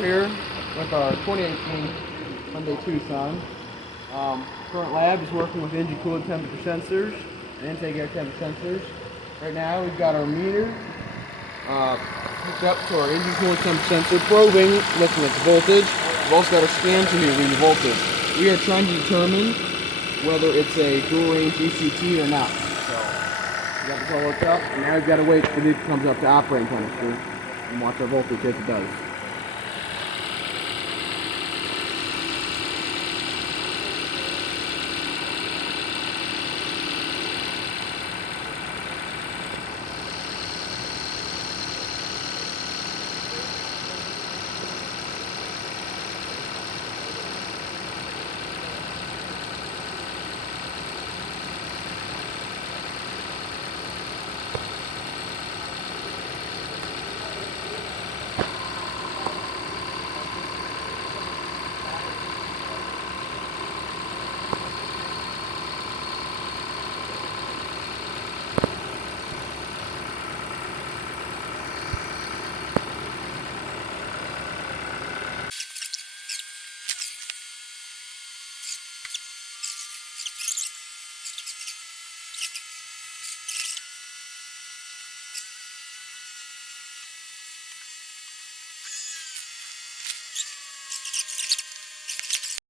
We're here with our 2018 Hyundai Tucson. Current lab is working with engine coolant temperature sensors and intake air temperature sensors. Right now we've got our meter hooked up to our engine coolant temperature sensor, probing, looking at the voltage. We've also got our scan to reading the voltage. We are trying to determine whether it's a dual range ECT or not. So we got this all hooked up, and now we've got to wait till it comes up to operating temperature and watch our voltage as it does.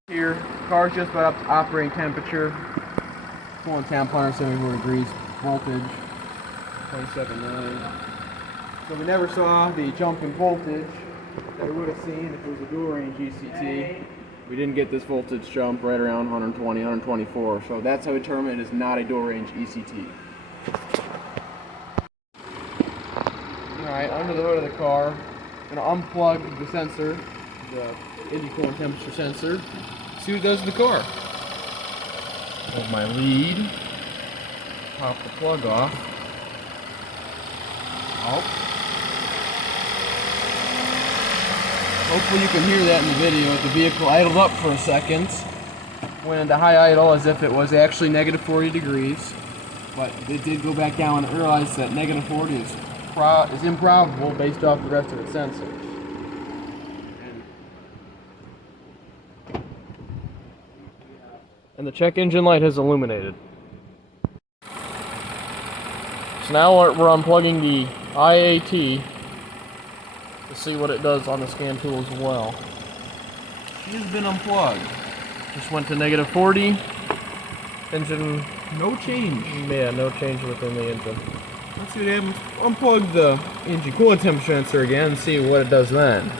Here, car's just about up to operating temperature. Coolant temp 174 degrees, voltage 27.9. So we never saw the jump in voltage that we would have seen if it was a dual range ECT. We didn't get this voltage jump right around 120, 124. So that's how we determine it is not a dual range ECT. Alright, under the hood of the car, I'm going to unplug the sensor, the engine coolant temperature sensor. See what it does to the car. Hold my lead. Pop the plug off. Oh. Hopefully you can hear that in the video. The vehicle idled up for a second. Went into high idle as if it was actually negative 40 degrees. But it did go back down and realized that negative 40 is improbable based off the rest of its sensors. And the check engine light has illuminated. So now we're unplugging the IAT to see what it does on the scan tool as well. It has been unplugged. Just went to negative 40. Engine, no change. Yeah, no change within the engine. Let's see what happens. Unplug the engine coolant temperature sensor again and see what it does then.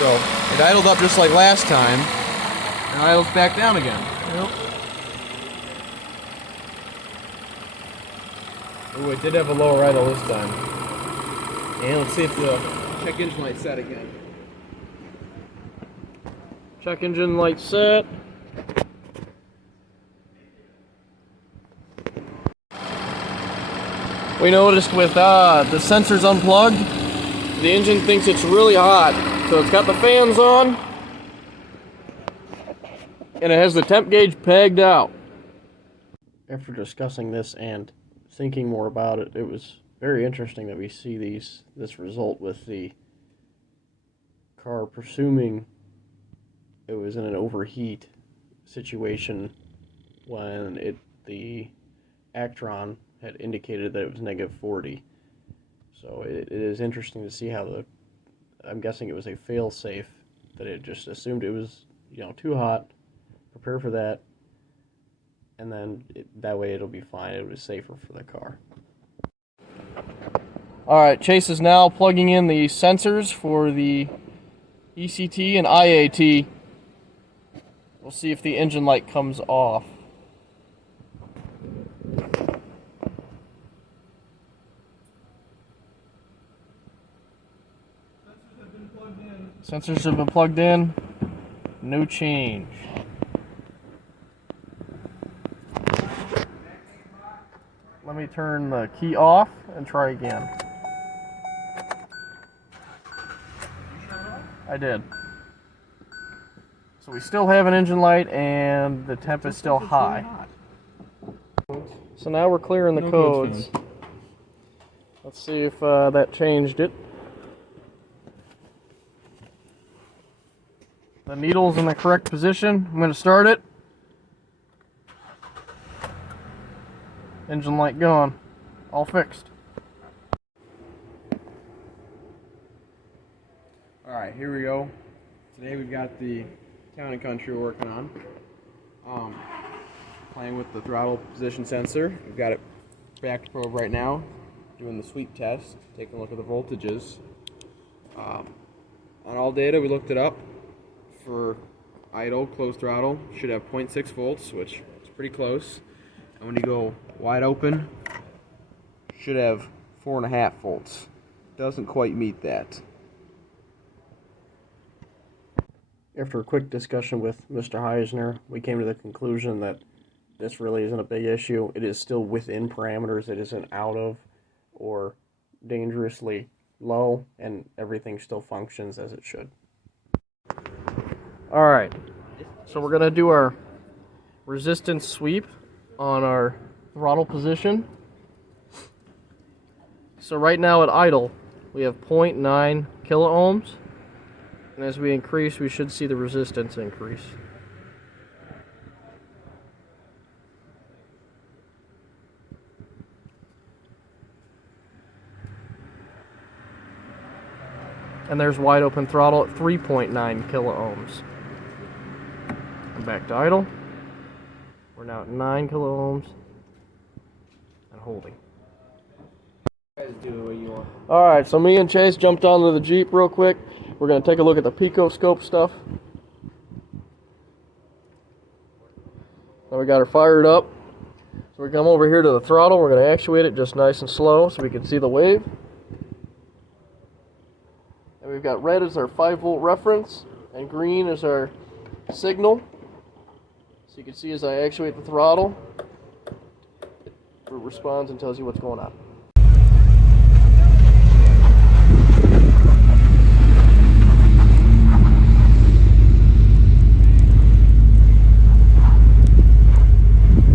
So it idled up just like last time, and idles back down again. Yep. Ooh, it did have a lower idle this time. And let's see if the check engine light set again. Check engine light set. We noticed with the sensors unplugged, the engine thinks it's really hot. So it's got the fans on, and it has the temp gauge pegged out. After discussing this and thinking more about it, it was very interesting that we see this result with the car presuming it was in an overheat situation when the Actron had indicated that it was negative 40. So it is interesting to see how I'm guessing it was a fail-safe, that it just assumed it was, too hot, prepare for that, and then that way it'll be fine. It was safer for the car. Alright, Chase is now plugging in the sensors for the ECT and IAT. We'll see if the engine light comes off. Sensors have been plugged in. No change. Let me turn the key off and try again. I did. So we still have an engine light and the temp is still high. So now we're clearing the codes. Let's see if that changed it. The needle's in the correct position. I'm going to start it. Engine light gone. All fixed. Alright, here we go. Today we've got the Town & Country we're working on. Playing with the throttle position sensor. We've got it back to probe right now. Doing the sweep test. Taking a look at the voltages. On all data, we looked it up. For idle, closed throttle, should have 0.6 volts, which is pretty close. And when you go wide open, should have 4.5 volts. Doesn't quite meet that. After a quick discussion with Mr. Heisner, we came to the conclusion that this really isn't a big issue. It is still within parameters. It isn't out of or dangerously low, and everything still functions as it should. Alright, so we're going to do our resistance sweep on our throttle position. So right now at idle, we have 0.9 kiloohms, and as we increase, we should see the resistance increase. And there's wide open throttle at 3.9 kiloohms. Back to idle. We're now at 9 kiloohms and holding. Alright, so me and Chase jumped onto the Jeep real quick. We're going to take a look at the picoscope stuff. So we got her fired up. So we come over here to the throttle. We're going to actuate it just nice and slow so we can see the wave. And we've got red as our 5-volt reference and green as our signal. So you can see as I actuate the throttle, it responds and tells you what's going on.